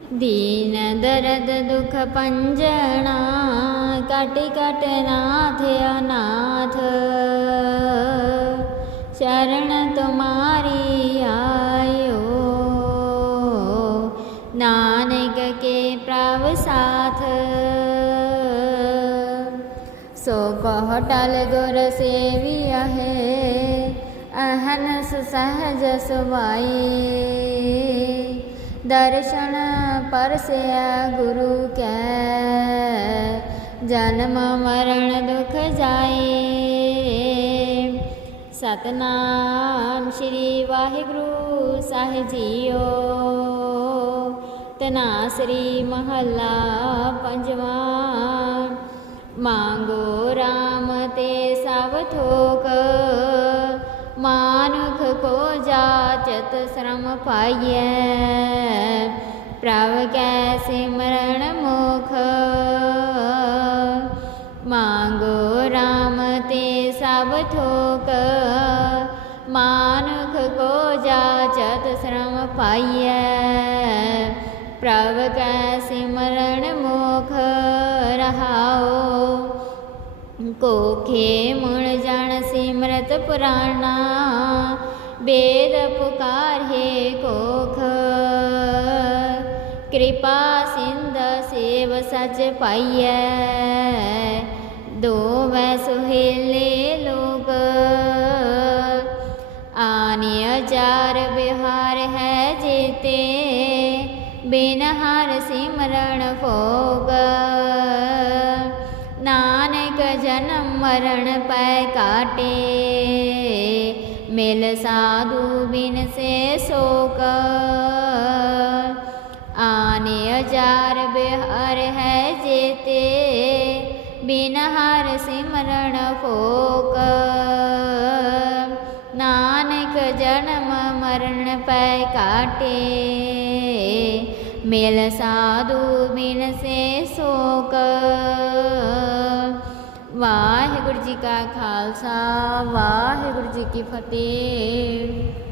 ਦੀਨ ਦਰਦ ਦੁਖ ਪੰਜਣਾ, ਕਟ ਕਟ ਨਾਥ ਅਨਾਥ। ਸ਼ਰਨ ਤੁਮਾਰੀ ਆਇਓ। ਨਾਨਕ ਕੇ ਪ੍ਰਭ ਸਾਥ। ਸੋ ਕਹ ਟਲ ਗੁਰ ਸੇਵੀਆ ਹੈ ਅਹਨਸ ਸਹਜ ਸੁਭਾਈ। ਦਰਸ਼ਨ ਪਰਸਿਆ ਗੁਰੂ ਕੈ। ਜਨਮ ਮਰਨ ਦੁਖ ਜਾਏ। ਸਤਨਾਮ ਸ੍ਰੀ ਵਾਹਿਗੁਰੂ ਸਾਹਿਬ ਜੀਓ। ਤਨਾਸਰੀ ਮਹੱਲਾ ਪੰਜਵਾਂ। ਮੰਗੋ RAM ਤੇ ਸਭ ਥੋਕ। ਮਾਨੁਖ ਕੋ ਜਾਚਤ ਸ਼ਰਮ ਪਾਈਐ। ਪ੍ਰਭ ਕੈ ਸਿਮਰਨ ਮੁਖ। ਮੰਗੋ RAM ਤੇ ਸਭ ਥੋਕ। ਮਾਨੁਖ ਕੋ ਜਾਚਤ ਸ਼ਰਮ ਪਾਈਐ। ਪ੍ਰਭ ਕੈ ਸਿਮਰਨ ਮੁਖ ਰਹਾਓ ਕੋਖੇ ਮੁਣ ਜਣ ਸਿਮਰਤ ਪੁਰਾਣਾ। ਬੇਦ ਪੁਕਾਰ ਪੁਕਾਰੇ ਕੋਖ। ਕਿਰਪਾ ਸਿੰਧ ਸੇਵ ਸੱਚ ਪਾਈਐ। ਦੋ ਸੁਹੇਲੇ ਲੋਕ, ਆਨਿ ਅਚਾਰ ਵਿਹਾਰ ਹੈ ਜੀਤੇ, ਬਿਨ ਹਰ ਸਿਮਰਨ ਭੋਗ। ਨਾਨਕ ਜਨਮ ਮਰਨ ਪੈ ਕਾਟੇ, ਮਿਲ ਸਾਧੂ ਬਿਨ ਸੇ ਸੋਕ। ਆਨੇ ਬਿਹਾਰ ਹੈ ਜੇਤੇ ਬਿਨ ਹਰ ਸਿਮਰਨ ਫੋਕ। ਨਾਨਕ ਜਨਮ ਮਰਨ ਪੈ ਕਾਟੇ, ਮਿਲ ਸਾਧੂ ਬਿਨ ਸੇ ਸੋਕ। ਵਾਹਿਗੁਰੂ ਜੀ ਕਾ ਖਾਲਸਾ, ਵਾਹਿਗੁਰੂ ਜੀ ਕੀ ਫਤਿਹ।